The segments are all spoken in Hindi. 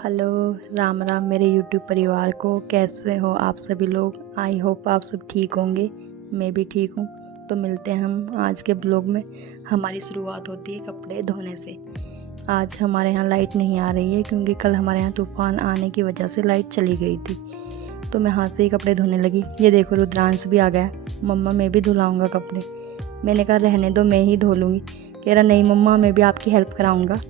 हेलो, राम राम मेरे यूट्यूब परिवार को। कैसे हो आप सभी लोग? आई होप आप सब ठीक होंगे। मैं भी ठीक हूँ। तो मिलते हैं हम आज के ब्लॉग में। हमारी शुरुआत होती है कपड़े धोने से। आज हमारे यहाँ लाइट नहीं आ रही है क्योंकि कल हमारे यहाँ तूफ़ान आने की वजह से लाइट चली गई थी। तो मैं हाथ से ही कपड़े धोने लगी। ये देखो रुद्रांश भी आ गया। मम्मा मैं भी धुलाऊँगा कपड़े। मैंने कहा रहने दो, मैं ही धो लूँगी। कह रहा नहीं मम्मा, मैं भी आपकी हेल्प कराऊँगा।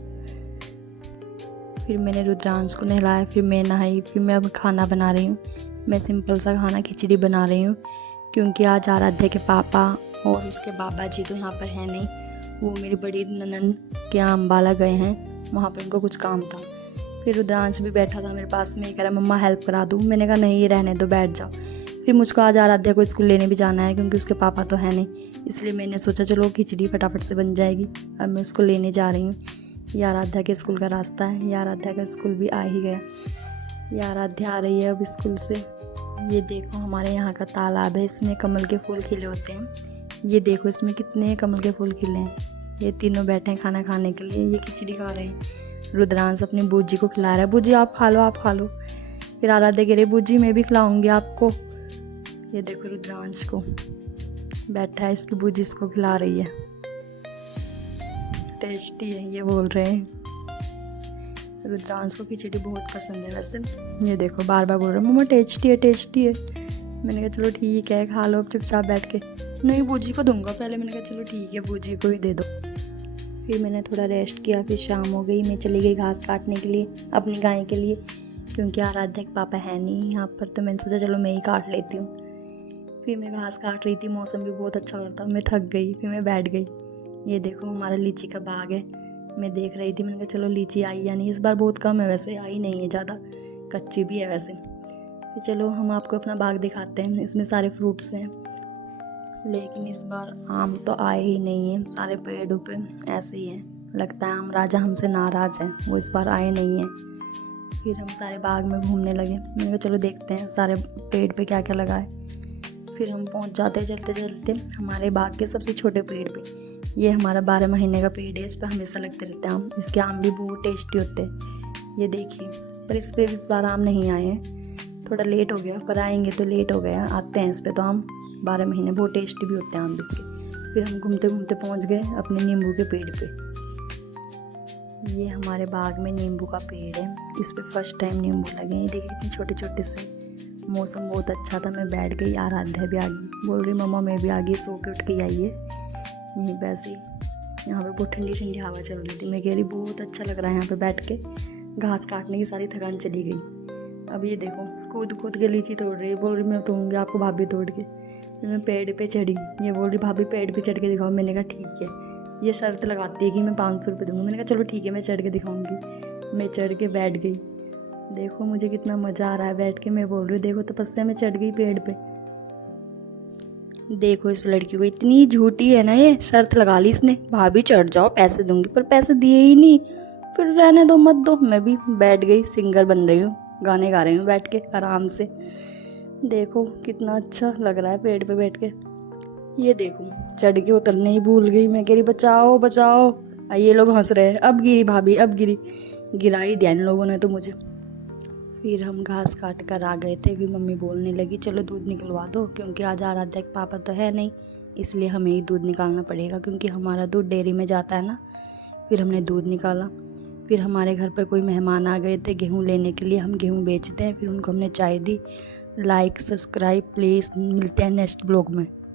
फिर मैंने रुद्रांश को नहलाया, फिर मैं नहाई, फिर मैं अब खाना बना रही हूँ। मैं सिंपल सा खाना खिचड़ी बना रही हूँ क्योंकि आज आराध्या के पापा और उसके बाबा जी तो यहाँ पर हैं नहीं। वो मेरी बड़ी ननंद के यहाँ अम्बाला गए हैं, वहाँ पर उनको कुछ काम था। फिर रुद्रांश भी बैठा था मेरे पास में, कह रहा मम्मा हेल्प करा दूँ। मैंने कहा नहीं रहने दो, बैठ जाओ। फिर मुझको आज आराध्या को स्कूल लेने भी जाना है क्योंकि उसके पापा तो है नहीं, इसलिए मैंने सोचा चलो खिचड़ी फटाफट से बन जाएगी। अब मैं उसको लेने जा रही हूँ। ये आराध्या के स्कूल का रास्ता है। ये आराध्या का स्कूल भी आ ही गया। ये आराध्या आ रही है अब स्कूल से। ये देखो हमारे यहाँ का तालाब है, इसमें कमल के फूल खिले होते हैं। ये देखो इसमें कितने कमल के फूल खिले हैं। ये तीनों बैठे हैं खाना खाने के लिए। ये खिचड़ी खा रहे हैं। रुद्रांश अपनी बूजी को खिला रहा है। बूजी आप खा लो, आप खा लो। फिर आराध्या कह रही बूजी मैं भी खिलाऊंगी आपको। ये देखो रुद्रांश को बैठा है, इसकी बूजी इसको खिला रही है। टेस्टी है ये बोल रहे हैं। रुद्रांश को खिचड़ी बहुत पसंद है वैसे। ये देखो बार बार बोल रहे हैं मम्मा टेस्टी है, टेस्टी है। मैंने कहा चलो ठीक है खा लो अब चुपचाप बैठ के। नहीं बूजी को दूंगा पहले। मैंने कहा चलो ठीक है बूजी को ही दे दो। फिर मैंने थोड़ा रेस्ट किया। फिर शाम हो गई, मैं चली गई घास काटने के लिए अपनी गाय के लिए क्योंकि आराध्या के पापा है नहीं यहाँ पर। तो मैंने सोचा चलो मैं ही काट लेती हूँ। फिर मैं घास काट रही थी, मौसम भी बहुत अच्छा हो रहा था। मैं थक गई, फिर मैं बैठ गई। ये देखो हमारा लीची का बाग है। मैं देख रही थी, मैंने कहा चलो लीची आई या नहीं। इस बार बहुत कम है वैसे, आई नहीं है ज़्यादा, कच्ची भी है वैसे। फिर चलो हम आपको अपना बाग दिखाते हैं। इसमें सारे फ्रूट्स हैं, लेकिन इस बार आम तो आए ही नहीं हैं। सारे पेड़ों पे ऐसे ही है। लगता है आम राजा हमसे नाराज़ है, वो इस बार आए नहीं हैं। फिर हम सारे बाग में घूमने लगे। मैंने कहा चलो देखते हैं सारे पेड़ पे क्या क्या लगा है। फिर हम पहुंच जाते चलते चलते हमारे बाग के सबसे छोटे पेड़ पे। ये हमारा 12 महीने का पेड़ है, इस पर हमेशा लगते रहते हैं आम। इसके आम भी बहुत टेस्टी होते हैं। ये देखिए, पर इस पर इस बार आम नहीं आए हैं, थोड़ा लेट हो गया, पर आएंगे तो लेट हो गया। आते हैं इस पर तो आम 12 महीने, बहुत टेस्टी भी होते हैं आम इसके। फिर हम घूमते घूमते पहुँच गए अपने नींबू के पेड़ पर। ये हमारे बाग में नींबू का पेड़ है, इस पर फर्स्ट टाइम नींबू लगे हैं। देखिए कितने छोटे छोटे से। मौसम बहुत अच्छा था, मैं बैठ गई। आराध्या भी आ गई, बोल रही मम्मा मैं भी आ गई, सो के उठ के आई है। यहीं पे ऐसे ही यहाँ पे बहुत ठंडी ठंडी हवा चल रही थी। मैं कह रही बहुत अच्छा लग रहा है यहाँ पे बैठ के। घास काटने की सारी थकान चली गई। अब ये देखो कूद कूद के लीची तोड़ रही है। बोल रही मैं तोड़ूंगी आपको भाभी तोड़ के। फिर मैं पेड़ पे चढ़ी। ये बोल रही भाभी पेड़ पे चढ़ के दिखाओ। मैंने कहा ठीक है। ये शर्त लगाती है कि मैं 500 रुपये दूँगी। मैंने कहा चलो ठीक है मैं चढ़ के दिखाऊँगी। मैं चढ़ के बैठ गई। देखो मुझे कितना मज़ा आ रहा है बैठ के। मैं बोल रही हूँ देखो तपस्या में चढ़ गई पेड़ पे। देखो इस लड़की को, इतनी झूठी है ना ये। शर्त लगा ली इसने, भाभी चढ़ जाओ पैसे दूंगी, पर पैसे दिए ही नहीं। फिर रहने दो मत दो। मैं भी बैठ गई, सिंगर बन रही हूँ, गाने गा रही हूँ बैठ के आराम से। देखो कितना अच्छा लग रहा है पेड़ पे बैठ के। ये देखो चढ़ के उतरने ही भूल गई। मैं कह रही बचाओ बचाओ। ये लोग हंस रहे हैं। अब गिरी भाभी, अब गिरी। गिरा ही दिया इन लोगों ने तो मुझे। फिर हम घास काट कर आ गए थे। फिर मम्मी बोलने लगी चलो दूध निकलवा दो क्योंकि आज आराध्या के पापा तो है नहीं, इसलिए हमें ही दूध निकालना पड़ेगा क्योंकि हमारा दूध डेयरी में जाता है ना। फिर हमने दूध निकाला। फिर हमारे घर पर कोई मेहमान आ गए थे गेहूँ लेने के लिए। हम गेहूँ बेचते हैं। फिर उनको हमने चाय दी। Like subscribe please. मिलते हैं नेक्स्ट ब्लॉग में।